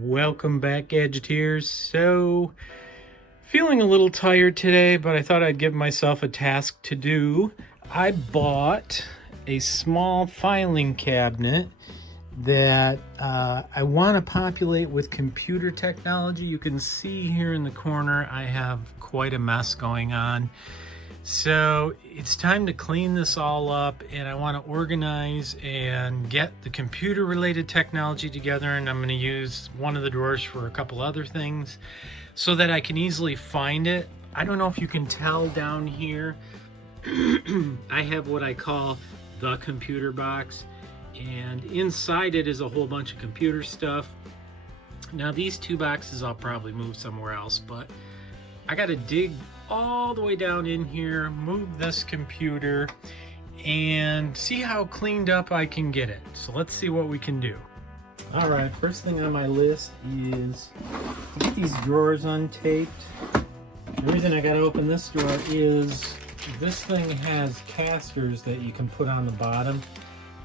Welcome back, Gadgeteers. So, feeling a little tired today, but I thought I'd give myself a task to do. I bought a small filing cabinet that I want to populate with computer technology. You can see here in the corner I have quite a mess going on. So it's time to clean this all up, and I want to organize and get the computer related technology together, and I'm going to use one of the drawers for a couple other things so that I can easily find it. I don't know if you can tell down here, I have what I call the computer box, and inside it is a whole bunch of computer stuff. Now these two boxes I'll probably move somewhere else, but I got to dig all the way down in here, move this computer, and see how cleaned up I can get it. So let's see what we can do. All right, first thing on my list is to get these drawers untaped. The reason I got to open this drawer is this thing has casters that you can put on the bottom.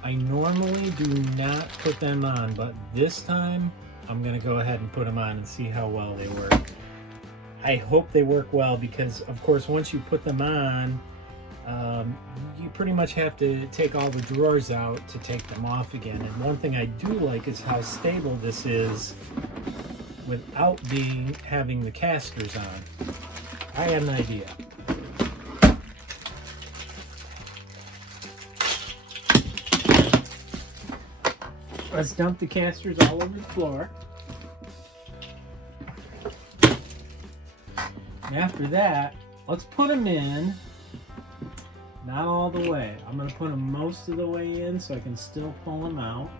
I normally do not put them on, but this time I'm going to go ahead and put them on and see how well they work. I hope they work well because, of course, once you put them on, you pretty much have to take all the drawers out to take them off again. And one thing I do like is how stable this is without having the casters on. I have an idea. Let's dump the casters all over the floor. After that, let's put them in, not all the way. I'm going to put them most of the way in so I can still pull them out.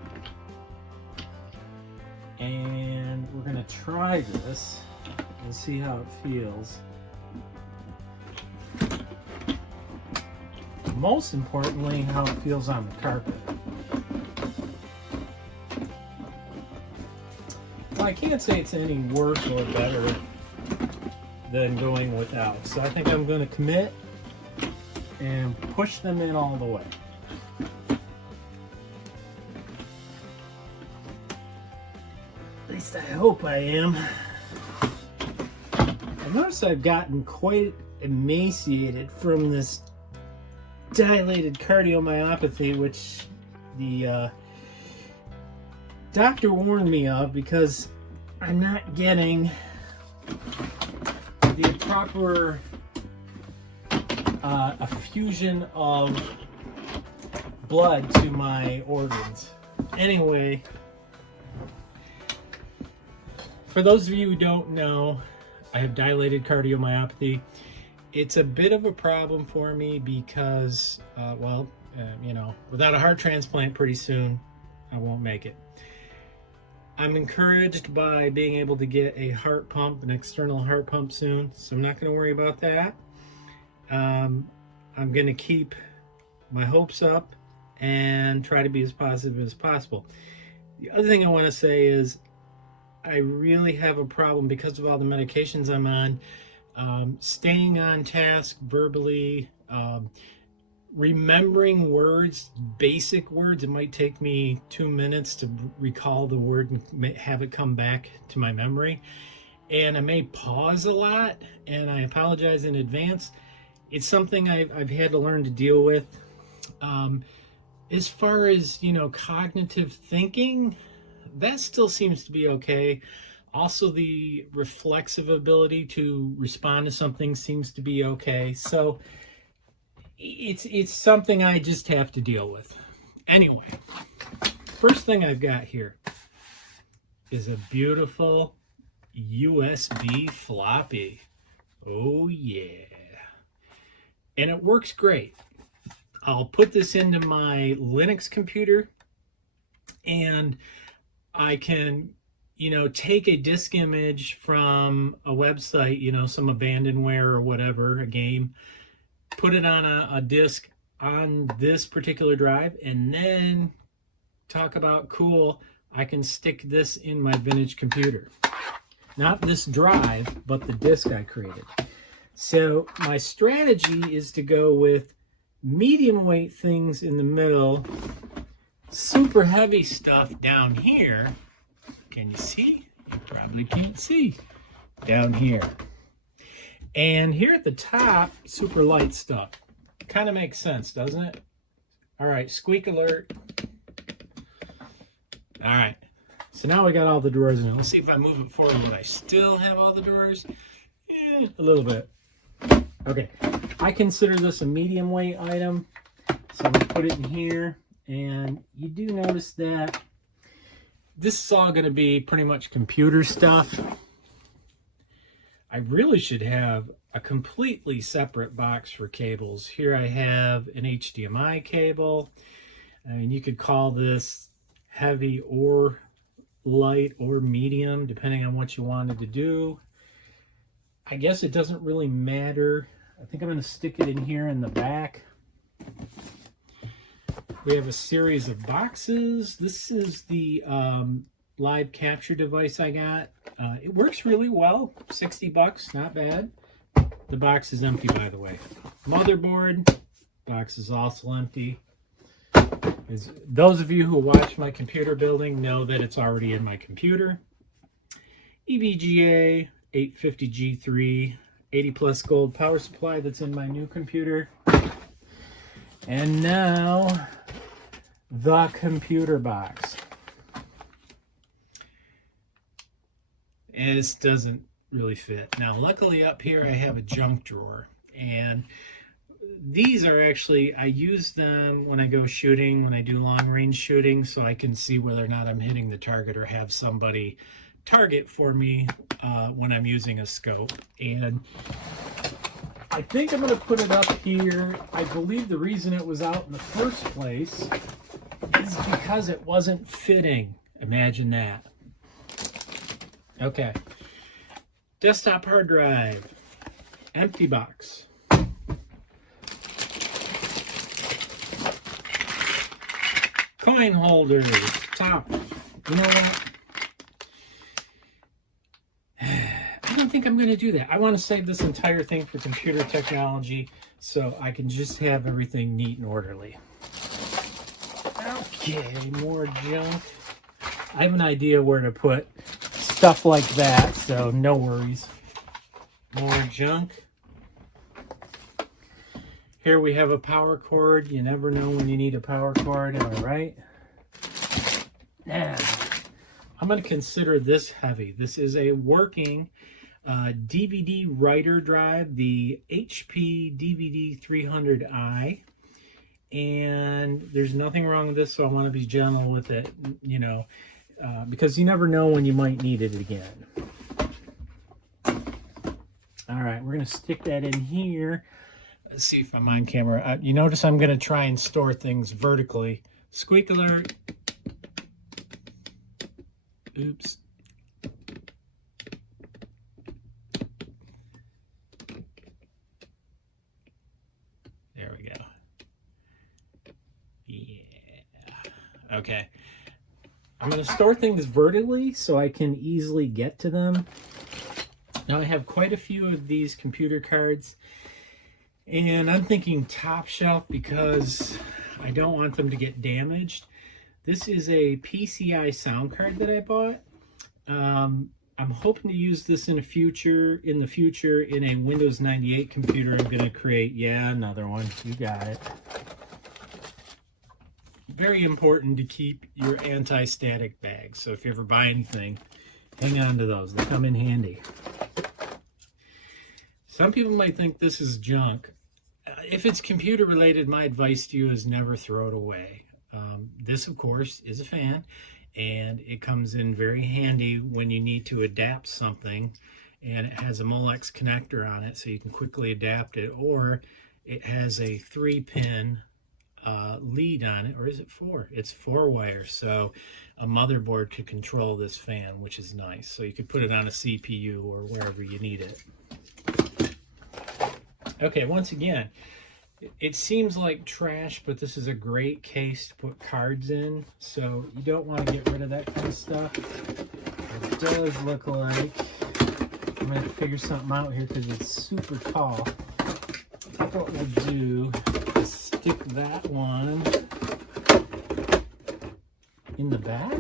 And we're going to try this and see how it feels. Most importantly, how it feels on the carpet. Well, I can't say it's any worse or better than going without. So I think I'm going to commit and push them in all the way. At least I hope I am. I notice I've gotten quite emaciated from this dilated cardiomyopathy, which the doctor warned me of because I'm not getting the proper effusion of blood to my organs. Anyway, for those of you who don't know, I have dilated cardiomyopathy. It's a bit of a problem for me because, without a heart transplant pretty soon, I won't make it. I'm encouraged by being able to get a heart pump, an external heart pump soon, so I'm not going to worry about that. I'm going to keep my hopes up and try to be as positive as possible. The other thing I want to say is I really have a problem because of all the medications I'm on, staying on task verbally, remembering words, basic words. It might take me 2 minutes to recall the word and have it come back to my memory. And I may pause a lot, and I apologize in advance. It's something I've had to learn to deal with. As far as, cognitive thinking, that still seems to be okay. Also, the reflexive ability to respond to something seems to be okay. So it's something I just have to deal with. Anyway, first thing I've got here is a beautiful USB floppy. Oh yeah. And it works great. I'll put this into my Linux computer and I can, take a disk image from a website, some abandonware or whatever, a game, put it on a disk on this particular drive, and then talk about cool, I can stick this in my vintage computer. Not this drive, but the disk I created. So my strategy is to go with medium weight things in the middle, super heavy stuff down here. Can you see? You probably can't see down here. And here at the top, super light stuff. Kind of makes sense, doesn't it? All right, squeak alert. All right, so now we got all the drawers in. Let's see if I move it forward. Would I still have all the drawers? A little bit. Okay, I consider this a medium weight item, so I'm gonna put it in here. And you do notice that this is all gonna be pretty much computer stuff. I really should have a completely separate box for cables. Here I have an HDMI cable. I mean, you could call this heavy or light or medium, depending on what you wanted to do. I guess it doesn't really matter. I think I'm going to stick it in here in the back. We have a series of boxes. This is the live capture device I got. It works really well. 60 bucks, not bad. The box is empty, by the way. Motherboard, box is also empty. As those of you who watch my computer building know that it's already in my computer. EVGA 850G3, 80 plus gold power supply that's in my new computer. And now, the computer box. And this doesn't really fit. Now, luckily up here I have a junk drawer, and these are actually, I use them when I go shooting, when I do long range shooting, so I can see whether or not I'm hitting the target or have somebody target for me when I'm using a scope. And I think I'm going to put it up here. I believe the reason it was out in the first place is because it wasn't fitting. Imagine that. Okay. Desktop hard drive. Empty box. Coin holders. Top. You know what? I don't think I'm going to do that. I want to save this entire thing for computer technology so I can just have everything neat and orderly. Okay, more junk. I have an idea where to put stuff like that, so no worries. More junk. Here we have a power cord. You never know when you need a power cord, am I right? Now, I'm going to consider this heavy. This is a working DVD writer drive, the HP DVD 300i. And there's nothing wrong with this, so I want to be gentle with it, you know, because you never know when you might need it again. All right, we're going to stick that in here. Let's see if I'm on camera. You notice I'm going to try and store things vertically. Squeak alert. Oops. There we go. Yeah. Okay. I'm going to store things vertically so I can easily get to them. Now I have quite a few of these computer cards, and I'm thinking top shelf because I don't want them to get damaged. This is a PCI sound card that I bought. I'm hoping to use this in the future in a Windows 98 computer. I'm going to create, yeah, another one. You got it. Very important to keep your anti-static bags. So if you ever buy anything, hang on to those. They come in handy. Some people might think this is junk. If it's computer related, my advice to you is never throw it away. This, of course, is a fan, and it comes in very handy when you need to adapt something, and it has a Molex connector on it so you can quickly adapt it, or it has a 3-pin lead on it, or is it 4? It's 4 wire, so a motherboard could control this fan, which is nice. So you could put it on a CPU or wherever you need it. Okay, once again, it seems like trash, but this is a great case to put cards in, so you don't want to get rid of that kind of stuff. It does look like I'm going to figure something out here because it's super tall. I think what we'll do to stick that one in the back.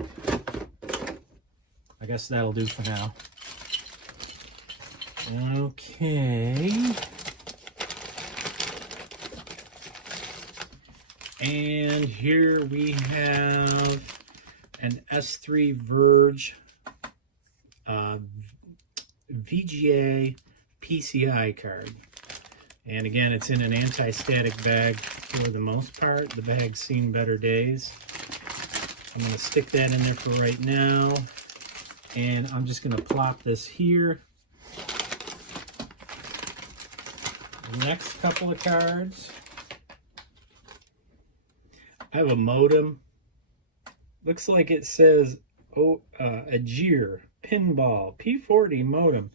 I guess that'll do for now. Okay. And here we have an S3 Verge VGA PCI card. And again, it's in an anti-static bag for the most part. The bag's seen better days. I'm going to stick that in there for right now. And I'm just going to plop this here. Next couple of cards. I have a modem. Looks like it says a Gear Pinball P40 modem.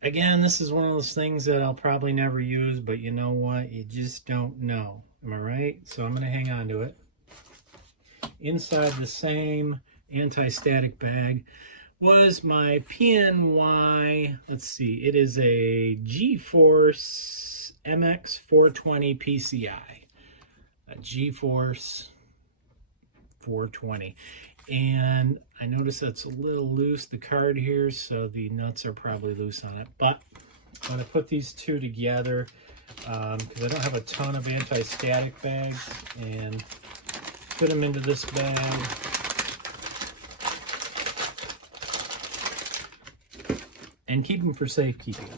Again, this is one of those things that I'll probably never use, but you know what? You just don't know. Am I right? So I'm going to hang on to it. Inside the same anti-static bag was my PNY. Let's see. It is a GeForce MX420 PCI. A GeForce 420. And I notice that's a little loose, the card here, so the nuts are probably loose on it. But I'm going to put these two together because I don't have a ton of anti-static bags, and put them into this bag. And keep them for safekeeping.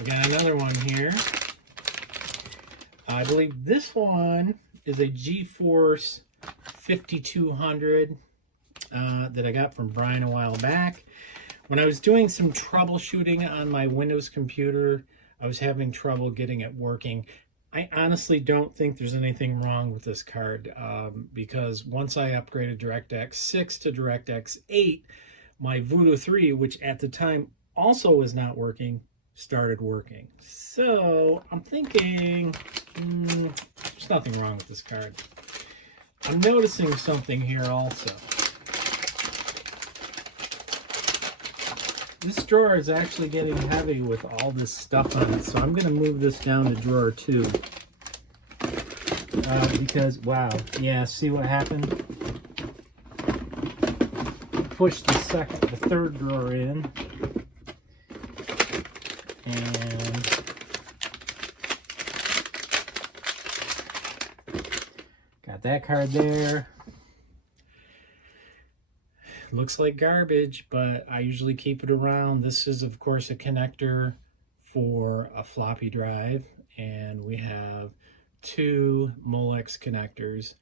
We got another one here. I believe this one is a GeForce 5200 that I got from Brian a while back. When I was doing some troubleshooting on my Windows computer, I was having trouble getting it working. I honestly don't think there's anything wrong with this card because once I upgraded DirectX 6 to DirectX 8, my Voodoo 3, which at the time also was not working, started working. So I'm thinking there's nothing wrong with this card. I'm noticing something here also. This drawer is actually getting heavy with all this stuff on it, so I'm going to move this down to drawer 2. Because, wow, yeah, see what happened? Push the third drawer in. And got that card there. Looks like garbage, but I usually keep it around. This is, of course, a connector for a floppy drive, and we have 2 Molex connectors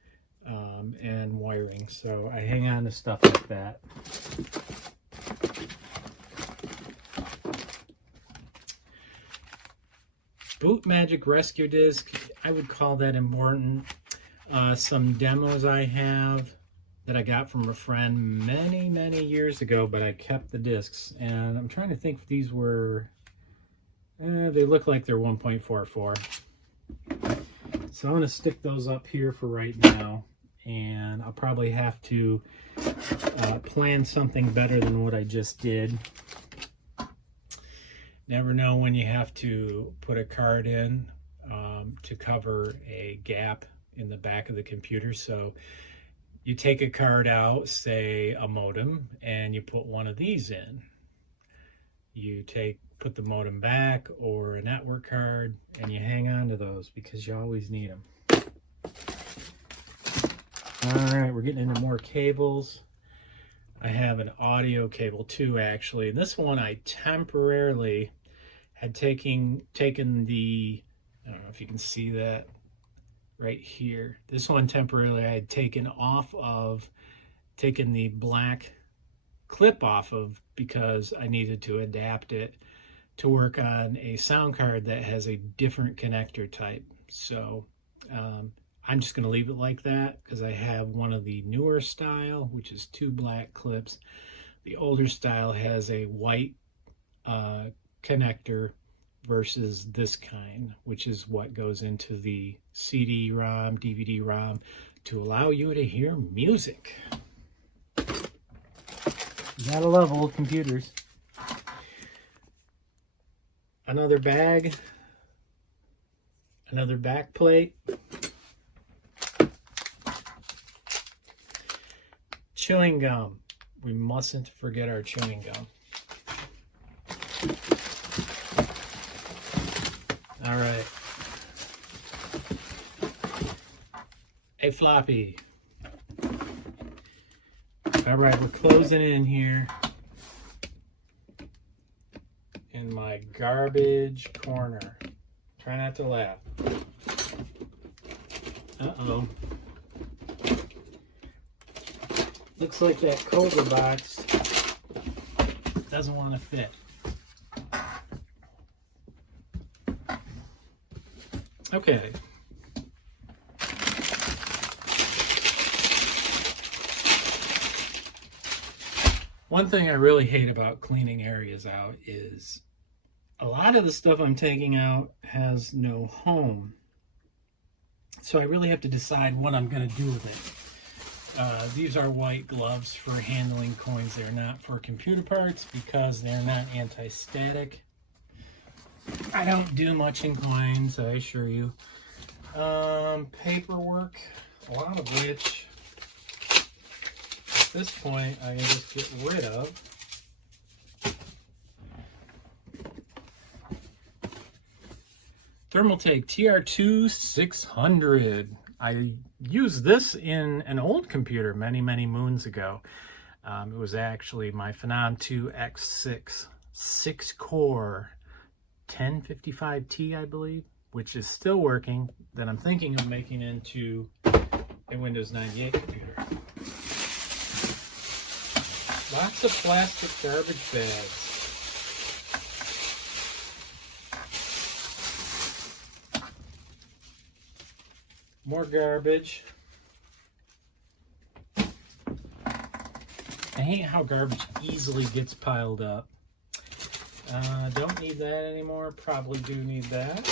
and wiring. So I hang on to stuff like that. Boot Magic Rescue Disc, I would call that important. Some demos I have that I got from a friend many years ago, but I kept the discs. And I'm trying to think if these were, they look like they're 1.44. So I'm going to stick those up here for right now. And I'll probably have to plan something better than what I just did. Never know when you have to put a card in to cover a gap in the back of the computer. So you take a card out, say a modem, and you put one of these in. You put the modem back or a network card, and you hang on to those because you always need them. All right, we're getting into more cables. I have an audio cable too, actually. This one I temporarily had taken the, I don't know if you can see that right here. This one temporarily I had taken the black clip off of because I needed to adapt it to work on a sound card that has a different connector type. So I'm just going to leave it like that because I have one of the newer style, which is 2 black clips. The older style has a white connector versus this kind, which is what goes into the CD-ROM, DVD-ROM to allow you to hear music. You gotta love old computers. Another bag. Another back plate. Chewing gum. We mustn't forget our chewing gum. All right. A floppy. All right, we're closing in here in my garbage corner. Try not to laugh. Uh-oh. Looks like that Cobra box doesn't want to fit. Okay. One thing I really hate about cleaning areas out is a lot of the stuff I'm taking out has no home. So I really have to decide what I'm going to do with it. These are white gloves for handling coins. They're not for computer parts because they're not anti-static. I don't do much in coins, I assure you. Paperwork, a lot of which at this point I can just get rid of. Thermaltake TR2 600. I used this in an old computer many moons ago. It was actually my Phenom 2 X6 6-core 1055T, I believe, which is still working, that I'm thinking of making into a Windows 98 computer. Lots of plastic garbage bags. More garbage. I hate how garbage easily gets piled up. Don't need that anymore. Probably do need that.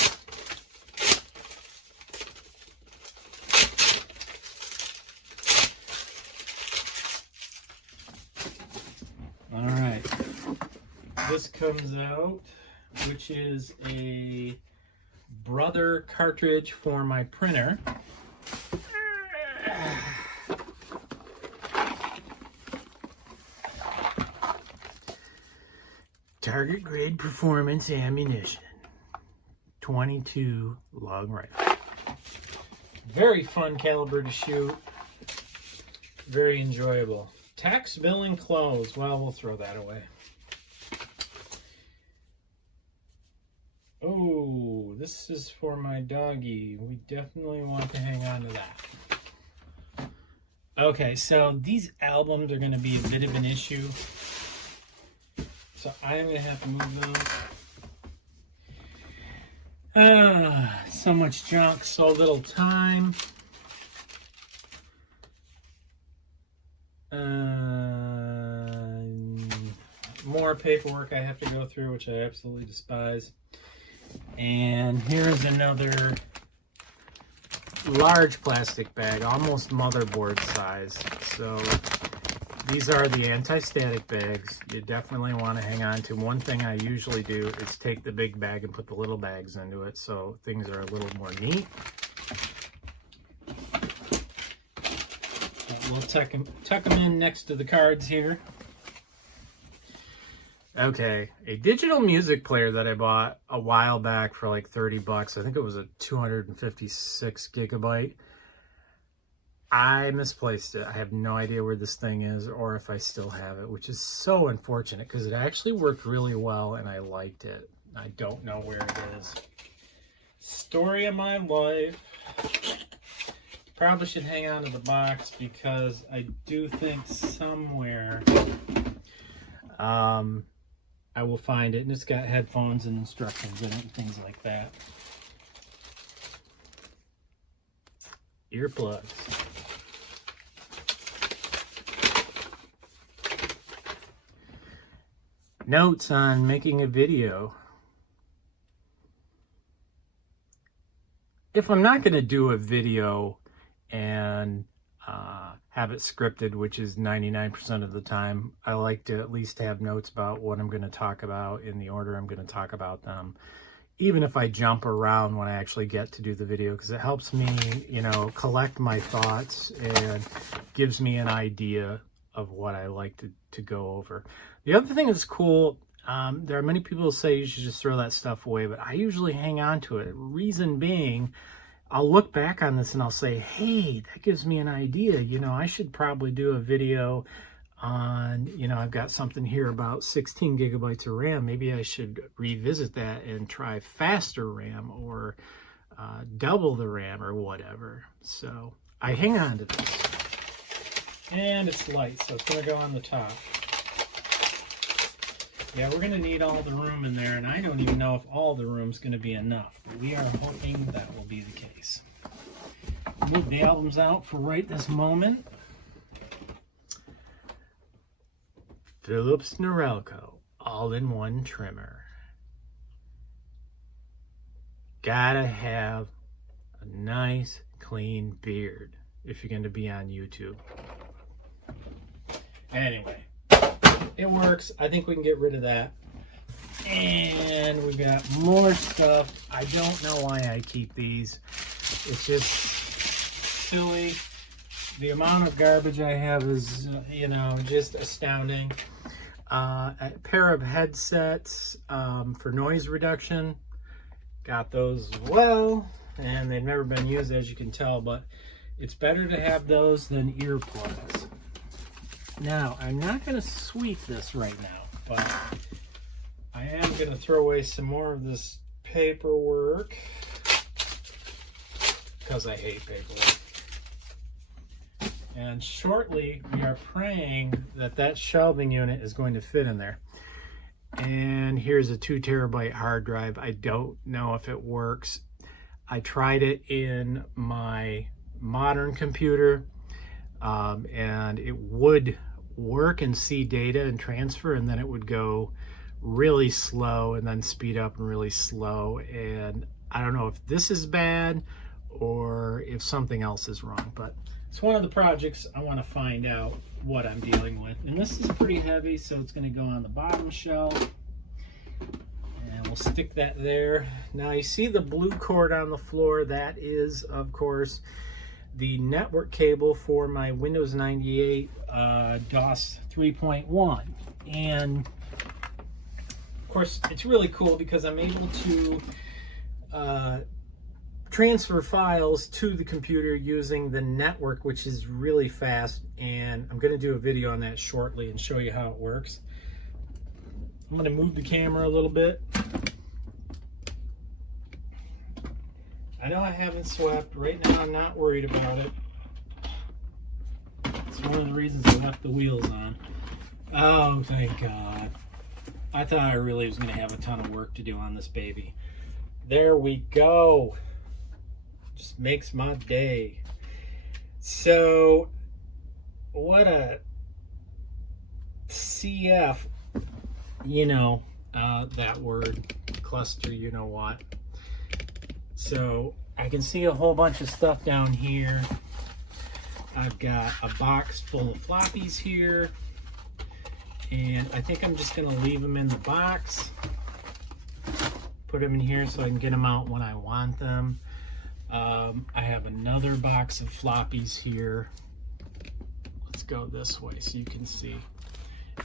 All right. This comes out, which is a Brother cartridge for my printer. Target grade performance ammunition. 22 long rifle. Very fun caliber to shoot. Very enjoyable. Tax billing closed. Well, we'll throw that away. Oh, this is for my doggy. We definitely want to hang on to that. Okay, so these albums are going to be a bit of an issue. So I'm going to have to move them. So much junk, so little time. More paperwork I have to go through, which I absolutely despise. And here's another large plastic bag, almost motherboard size. So these are the anti-static bags. You definitely want to hang on to. One thing I usually do is take the big bag and put the little bags into it so things are a little more neat. We'll tuck them in next to the cards here. Okay, a digital music player that I bought a while back for like 30 bucks. I think it was a 256 gigabyte. I misplaced it. I have no idea where this thing is or if I still have it, which is so unfortunate because it actually worked really well and I liked it. I don't know where it is. Story of my life. Probably should hang on to the box because I do think somewhere I will find it, and it's got headphones and instructions in it and things like that. Earplugs. Notes on making a video. If I'm not going to do a video and have it scripted, which is 99% of the time, I like to at least have notes about what I'm going to talk about in the order I'm going to talk about them. even if I jump around when I actually get to do the video, because it helps me, you know, collect my thoughts and gives me an idea of what I like to go over. The other thing that's cool, there are many people who say you should just throw that stuff away, but I usually hang on to it. Reason being, I'll look back on this and I'll say, hey, that gives me an idea. You know, I should probably do a video on, you know, I've got something here about 16 gigabytes of RAM. Maybe I should revisit that and try faster RAM or double the RAM or whatever. So I hang on to this. And it's light, so it's going to go on the top. Yeah, we're going to need all the room in there, and I don't even know if all the room's going to be enough, but we are hoping that will be the case. Move the albums out for right this moment. Philips Norelco all-in-one trimmer. Gotta have a nice, clean beard if you're going to be on YouTube. Anyway, it works. I think we can get rid of that. And we got more stuff. I don't know why I keep these. It's just silly. The amount of garbage I have is, you know, just astounding. A pair of headsets for noise reduction. Got those as well. And they've never been used, as you can tell, but it's better to have those than earplugs. Now, I'm not going to sweep this right now, but I am going to throw away some more of this paperwork because I hate paperwork. And shortly, we are praying that that shelving unit is going to fit in there. And here's a 2 terabyte hard drive. I don't know if it works. I tried it in my modern computer, and it would work and see data and transfer, and then it would go really slow and then speed up and really slow. And I don't know if this is bad or if something else is wrong, but it's one of the projects I want to find out what I'm dealing with. And this is pretty heavy, so it's going to go on the bottom shelf, and we'll stick that there. Now you see the blue cord on the floor. That is, of course, the network cable for my Windows 98 DOS 3.1. And of course, it's really cool because I'm able to transfer files to the computer using the network, which is really fast. And I'm going to do a video on that shortly and show you how it works. I'm going to move the camera a little bit. I know I haven't swept. Right now I'm not worried about it. It's one of the reasons I left the wheels on. Oh, thank God. I thought I really was going to have a ton of work to do on this baby. There we go. Just makes my day. So, what a CF, you know, that word, cluster, you know what. So I can see a whole bunch of stuff down here. I've got a box full of floppies here, and I think I'm just going to leave them in the box, put them in here so I can get them out when I want them. I have another box of floppies here. Let's go this way so you can see.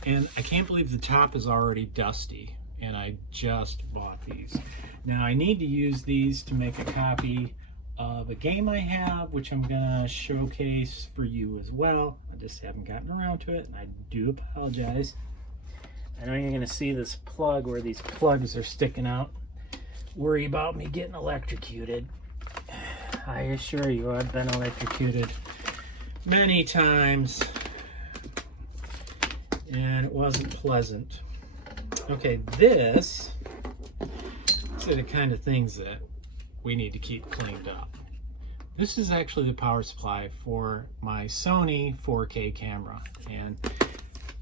And I can't believe the top is already dusty, and I just bought these. Now I need to use these to make a copy of a game I have, which I'm gonna showcase for you as well. I just haven't gotten around to it, and I do apologize. I know you're gonna see this plug where these plugs are sticking out. Worry about me getting electrocuted. I assure you, I've been electrocuted many times, and it wasn't pleasant. Okay, these are the kind of things that we need to keep cleaned up. This is actually the power supply for my Sony 4K camera, and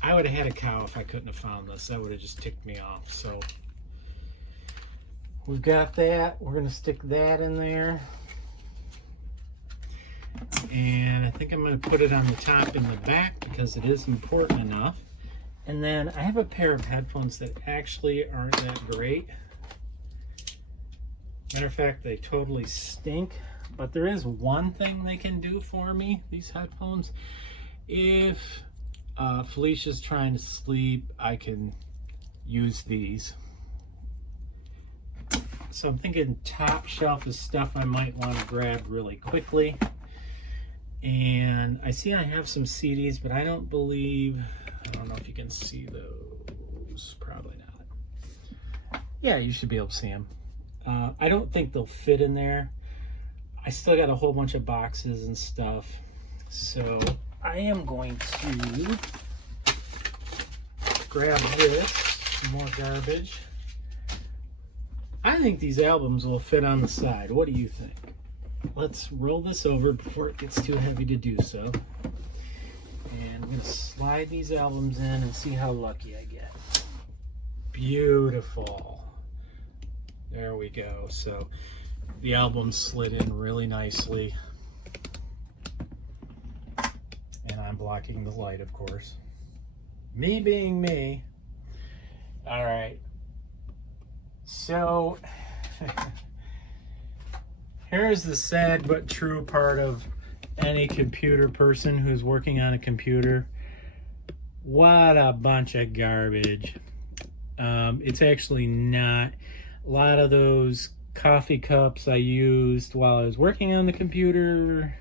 I would have had a cow if I couldn't have found this. That would have just ticked me off. So we've got that. We're going to stick that in there. And I think I'm going to put it on the top and the back because it is important enough. And then I have a pair of headphones that actually aren't that great. Matter of fact, they totally stink. But there is one thing they can do for me, these headphones. If Felicia's trying to sleep, I can use these. So I'm thinking top shelf is stuff I might want to grab really quickly. And I see I have some CDs, but I don't know if you can see those. Probably not. Yeah, you should be able to see them. I don't think they'll fit in there. I still got a whole bunch of boxes and stuff. So I am going to grab this, some more garbage. I think these albums will fit on the side. What do you think? Let's roll this over before it gets too heavy to do so. And I'm going to slide these albums in and see how lucky I get. Beautiful. There we go. So the album slid in really nicely. And I'm blocking the light, of course. Me being me. All right. So here's the sad but true part of any computer person who's working on a computer. What a bunch of garbage. It's actually not. A lot of those coffee cups I used while I was working on the computer.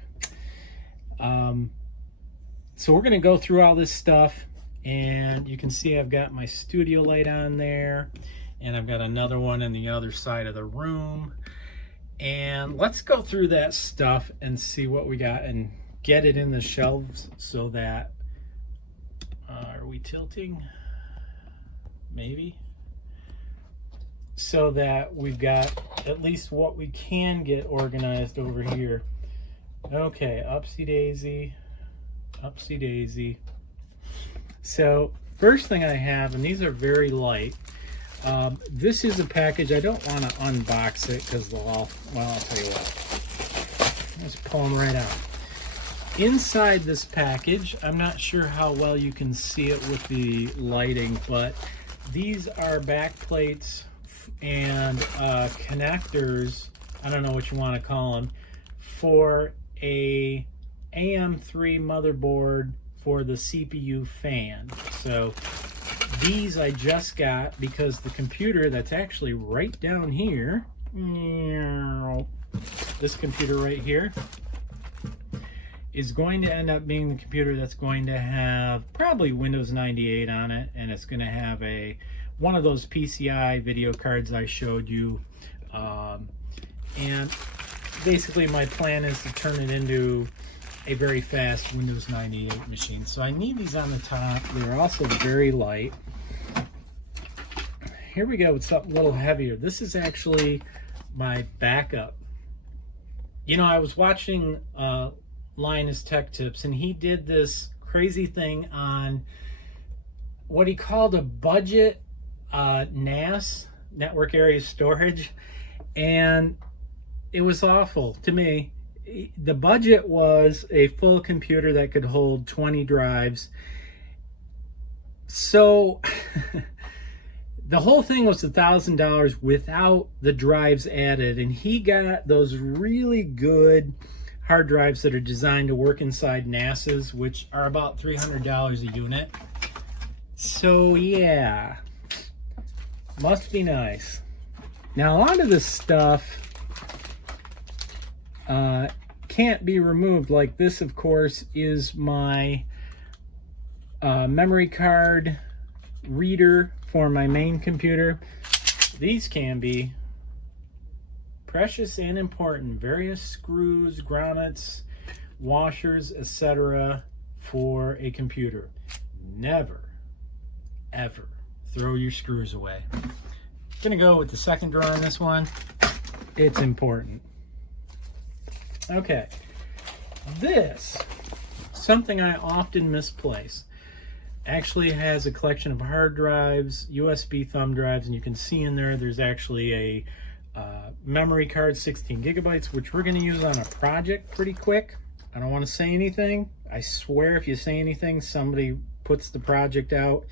So we're going to go through all this stuff, and you can see I've got my studio light on there, and I've got another one on the other side of the room. And let's go through that stuff and see what we got and get it in the shelves so that, are we tilting? Maybe. So that we've got at least what we can get organized over here. Okay, upsy daisy, upsy daisy. So first thing I have, and these are very light. This is a package. I don't want to unbox it because well, I'll tell you what. Let's pull them right out. Inside this package, I'm not sure how well you can see it with the lighting, but these are back plates and connectors, I don't know what you want to call them, for a AM3 motherboard for the CPU fan. So these I just got because the computer that's actually right down here, this computer right here, is going to end up being the computer that's going to have probably Windows 98 on it, and it's going to have one of those PCI video cards I showed you. And basically my plan is to turn it into a very fast Windows 98 machine. So I need these on the top. They're also very light. Here we go with something a little heavier. This is actually my backup. You know, I was watching Linus Tech Tips, and he did this crazy thing on what he called a budget NAS, network area storage, and it was awful to me. The budget was a full computer that could hold 20 drives. So the whole thing was $1,000 without the drives added, and he got those really good hard drives that are designed to work inside NASs, which are about $300 a unit. So yeah, must be nice. Now a lot of this stuff can't be removed. Like this, of course, is my memory card reader for my main computer. These can be precious and important. Various screws, grommets, washers, etc. for a computer. Never, ever throw your screws away. Gonna go with the second drawer in this one. It's important. Okay, this, something I often misplace, actually has a collection of hard drives, USB thumb drives, and you can see in there there's actually a memory card, 16 gigabytes, which we're going to use on a project pretty quick. I don't want to say anything. I swear if you say anything, somebody puts the project out,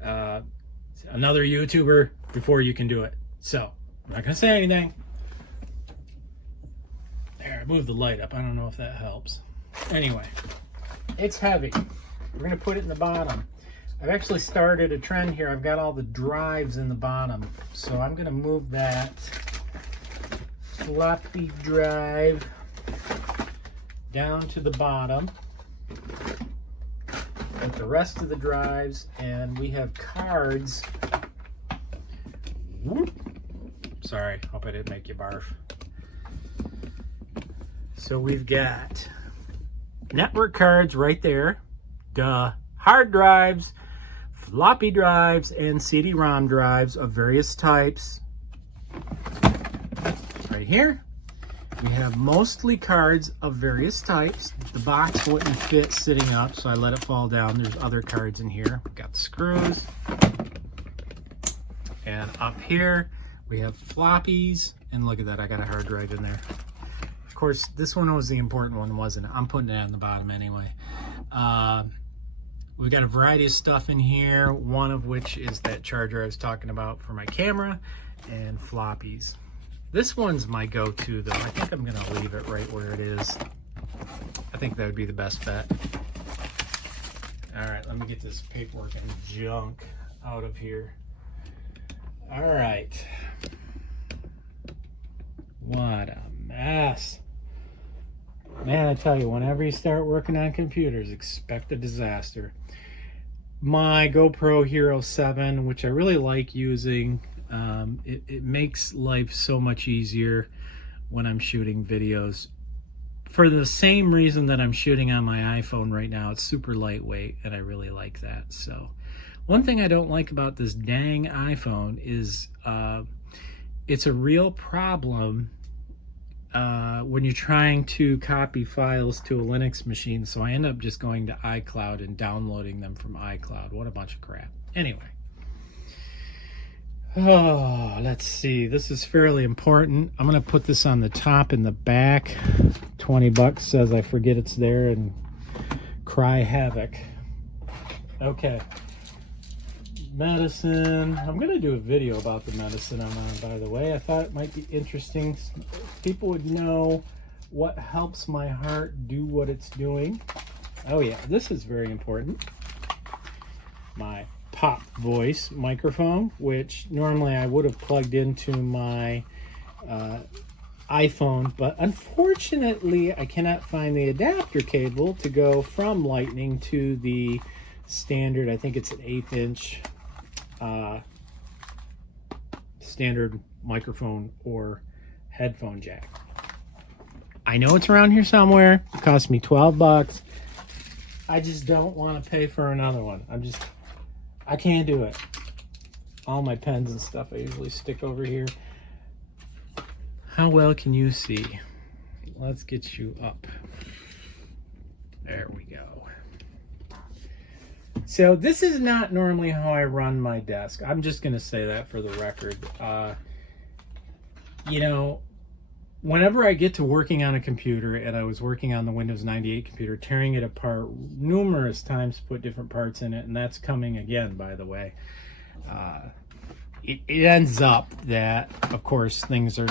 another YouTuber, before you can do it. So I'm not going to say anything. moved the light up. I don't know if that helps. Anyway, it's heavy. We're going to put it in the bottom. I've actually started a trend here. I've got all the drives in the bottom. So I'm going to move that floppy drive down to the bottom with the rest of the drives, and we have cards. Whoop. Sorry, hope I didn't make you barf. So we've got network cards right there, hard drives, floppy drives, and CD-ROM drives of various types. Right here, we have mostly cards of various types. The box wouldn't fit sitting up, so I let it fall down. There's other cards in here. We've got the screws. And up here, we have floppies. And look at that, I got a hard drive in there. Of course, this one was the important one, wasn't it? I'm putting it on the bottom anyway. We've got a variety of stuff in here, one of which is that charger I was talking about for my camera, and floppies. This one's my go-to though. I think I'm gonna leave it right where it is. I think that would be the best bet. All right, let me get this paperwork and junk out of here. All right. What a mess. Man, I tell you, whenever you start working on computers, expect a disaster. My GoPro Hero 7, which I really like using, it makes life so much easier when I'm shooting videos. For the same reason that I'm shooting on my iPhone right now, it's super lightweight, and I really like that. So, one thing I don't like about this dang iPhone is it's a real problem when you're trying to copy files to a Linux machine, so I end up just going to iCloud and downloading them from iCloud. What a bunch of crap. Anyway. Oh, let's see. This is fairly important. I'm going to put this on the top and the back. 20 bucks says I forget it's there and cry havoc. Okay. Medicine. I'm going to do a video about the medicine I'm on, by the way. I thought it might be interesting. People would know what helps my heart do what it's doing. Oh yeah, this is very important. My pop voice microphone, which normally I would have plugged into my iPhone, but unfortunately I cannot find the adapter cable to go from Lightning to the standard, I think it's an 1/8 inch standard microphone or headphone jack. I know it's around here somewhere. It cost me 12 bucks. I just don't want to pay for another one. I can't do it. All my pens and stuff I usually stick over here. How well can you see? Let's get you up. There we go. So this is not normally how I run my desk. I'm just going to say that for the record. You know, whenever I get to working on a computer, and I was working on the Windows 98 computer, tearing it apart numerous times to put different parts in it, and that's coming again, by the way. It ends up that, of course, things are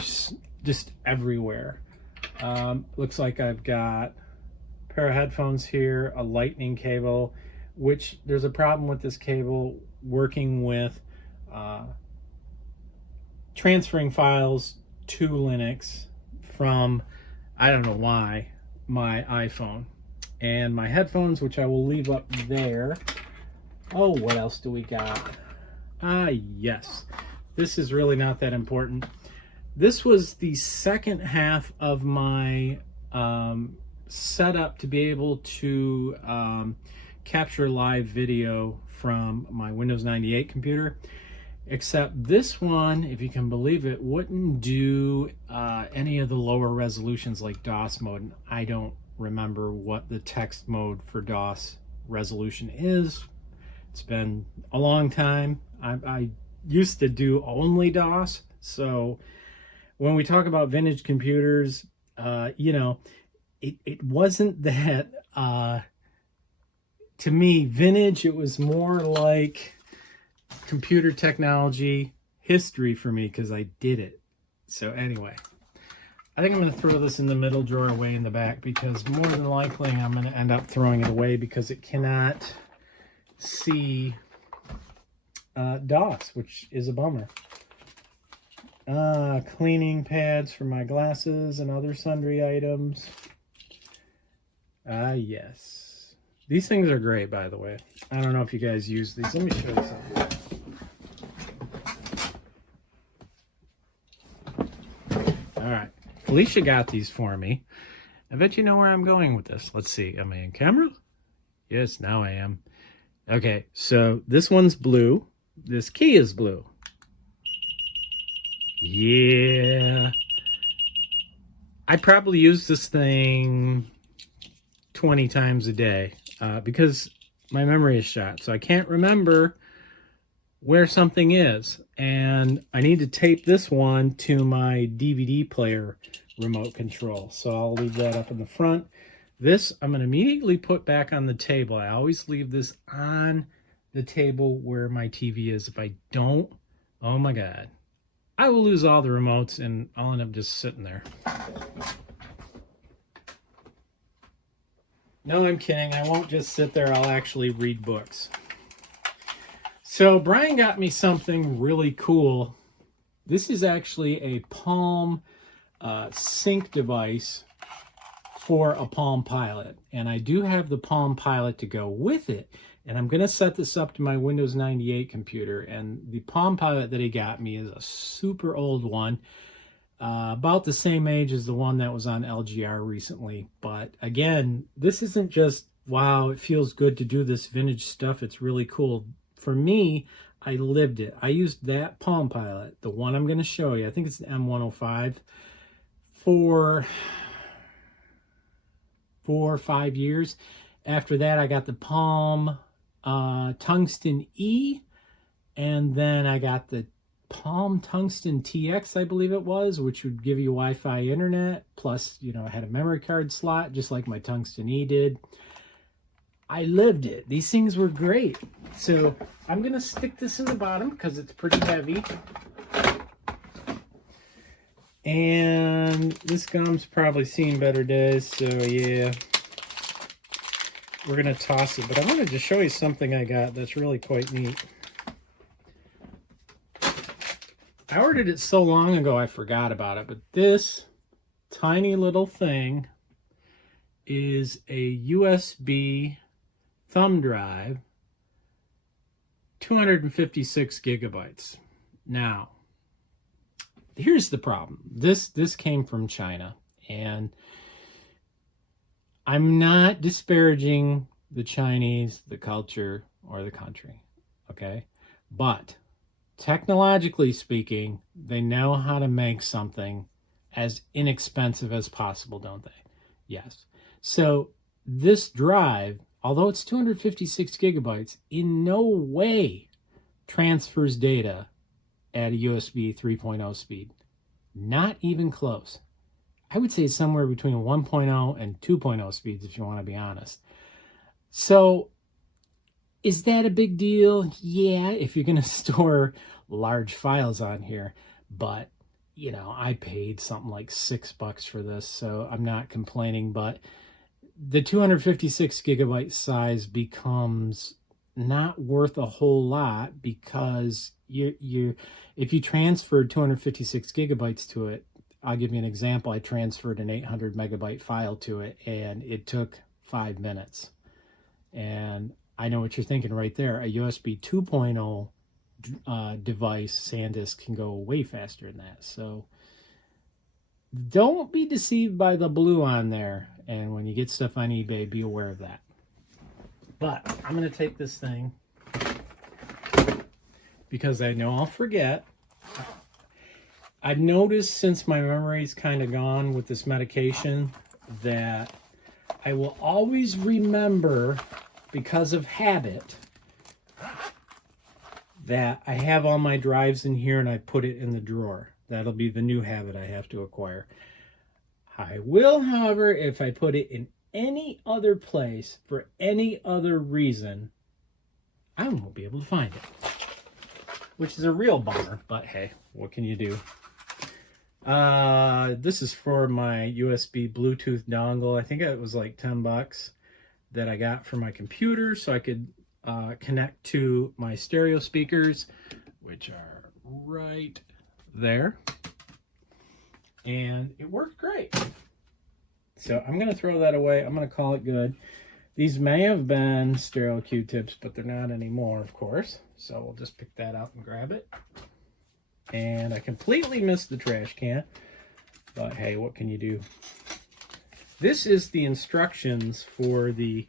just everywhere. Looks like I've got a pair of headphones here, a lightning cable, which there's a problem with this cable working with transferring files to Linux from, I don't know why, my iPhone. And my headphones, which I will leave up there. Oh, what else do we got? Yes. This is really not that important. This was the second half of my setup to be able to capture live video from my Windows 98 computer. Except this one, if you can believe it, wouldn't do any of the lower resolutions like DOS mode. And I don't remember what the text mode for DOS resolution is. It's been a long time. I used to do only DOS. So when we talk about vintage computers, you know, it wasn't that, to me, vintage. It was more like computer technology history for me because I did it. So anyway, I think I'm going to throw this in the middle drawer way in the back, because more than likely I'm going to end up throwing it away because it cannot see DOS, which is a bummer. Cleaning pads for my glasses and other sundry items. Yes. These things are great, by the way. I don't know if you guys use these. Let me show you something. All right. Felicia got these for me. I bet you know where I'm going with this. Let's see. Am I in camera? Yes, now I am. Okay, so this one's blue. This key is blue. Yeah. I probably use this thing 20 times a day because my memory is shot. So I can't remember where something is. And I need to tape this one to my DVD player remote control. So I'll leave that up in the front. This I'm going to immediately put back on the table. I always leave this on the table where my TV is. If I don't, oh my God, I will lose all the remotes and I'll end up just sitting there. No, I'm kidding. I won't just sit there. I'll actually read books. So Brian got me something really cool. This is actually a Palm sync device for a Palm Pilot. And I do have the Palm Pilot to go with it. And I'm going to set this up to my Windows 98 computer. And the Palm Pilot that he got me is a super old one. About the same age as the one that was on LGR recently. But again, this isn't just, wow, it feels good to do this vintage stuff. It's really cool. For me, I lived it. I used that Palm Pilot, the one I'm going to show you. I think it's the M105, for 4 or 5 years. After that, I got the Palm Tungsten E, and then I got the Palm Tungsten TX, I believe it was, which would give you Wi-Fi internet, plus, you know, I had a memory card slot, just like my Tungsten E did. I lived it. These things were great. So I'm going to stick this in the bottom because it's pretty heavy. And this gum's probably seen better days, so yeah. We're going to toss it. But I wanted to show you something I got that's really quite neat. I ordered it so long ago I forgot about it, but this tiny little thing is a USB thumb drive, 256 gigabytes. Now, here's the problem. This came from China, and I'm not disparaging the Chinese, the culture, or the country, okay? But technologically speaking, they know how to make something as inexpensive as possible, don't they? Yes. So this drive, although it's 256 gigabytes, in no way transfers data at a USB 3.0 speed. Not even close. I would say somewhere between 1.0 and 2.0 speeds, if you want to be honest. So is that a big deal? Yeah, if you're going to store large files on here. But, you know, I paid something like $6 for this, so I'm not complaining. But the 256 gigabyte size becomes not worth a whole lot, because if you transferred 256 gigabytes to it, I'll give you an example. I transferred an 800 megabyte file to it, and it took 5 minutes. And I know what you're thinking right there. A USB 2.0 device, SanDisk, can go way faster than that. So don't be deceived by the blue on there. And when you get stuff on eBay, be aware of that. But I'm going to take this thing because I know I'll forget. I've noticed since my memory's kind of gone with this medication that I will always remember, because of habit, that I have all my drives in here and I put it in the drawer. That'll be the new habit I have to acquire. I will, however, if I put it in any other place for any other reason, I won't be able to find it. Which is a real bummer, but hey, what can you do? This is for my USB Bluetooth dongle. I think it was like 10 bucks that I got for my computer so I could connect to my stereo speakers, which are right there. And it worked great. So I'm going to throw that away. I'm going to call it good. These may have been stereo Q-tips, but they're not anymore, of course. So we'll just pick that out and grab it. And I completely missed the trash can. But hey, what can you do? This is the instructions for the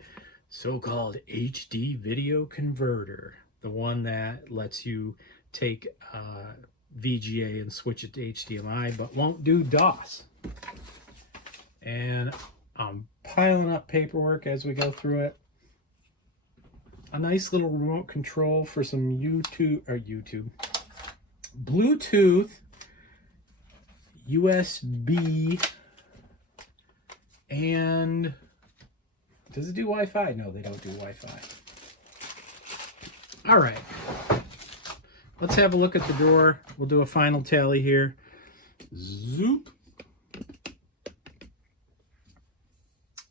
so-called HD video converter. The one that lets you take VGA and switch it to HDMI, but won't do DOS. And I'm piling up paperwork as we go through it. A nice little remote control for some Bluetooth, USB, and does it do Wi-Fi? No, they don't do Wi-Fi. All right, let's have a look at the drawer. We'll do a final tally here. Zoop.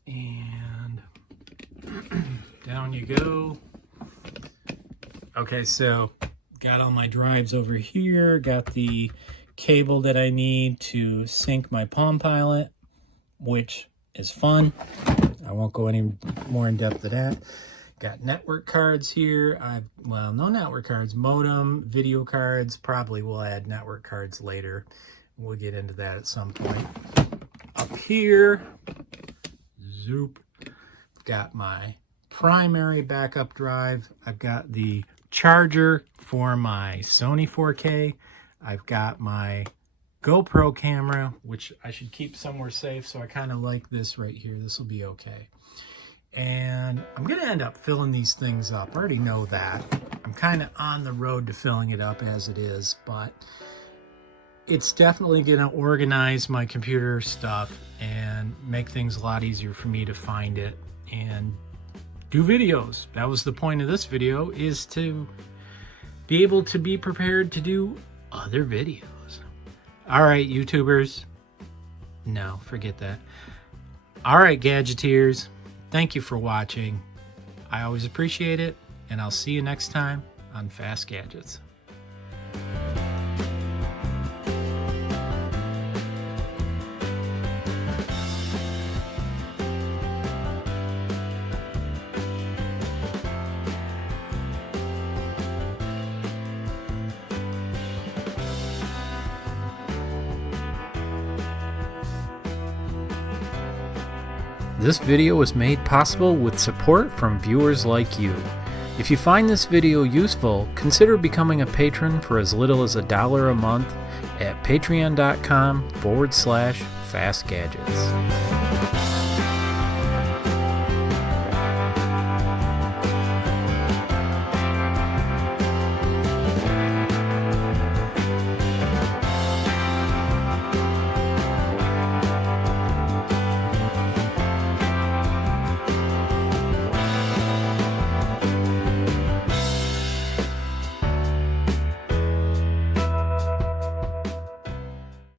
And down you go. Okay, so got all my drives over here. Got the cable that I need to sync my Palm Pilot, which is fun. I won't go any more in depth to that. Got network cards here. Well, no network cards. Modem, video cards. Probably will add network cards later. We'll get into that at some point. Up here, zoop, got my primary backup drive. I've got the charger for my Sony 4K. I've got my GoPro camera, which I should keep somewhere safe, so I kind of like this right here. This will be okay. And I'm going to end up filling these things up. I already know that. I'm kind of on the road to filling it up as it is, but it's definitely going to organize my computer stuff and make things a lot easier for me to find it and do videos. That was the point of this video, is to be able to be prepared to do other videos. All right, YouTubers. No, forget that. All right, Gadgeteers. Thank you for watching. I always appreciate it, and I'll see you next time on Fast Gadgets. This video was made possible with support from viewers like you. If you find this video useful, consider becoming a patron for as little as $1 a month at patreon.com/fastgadgets.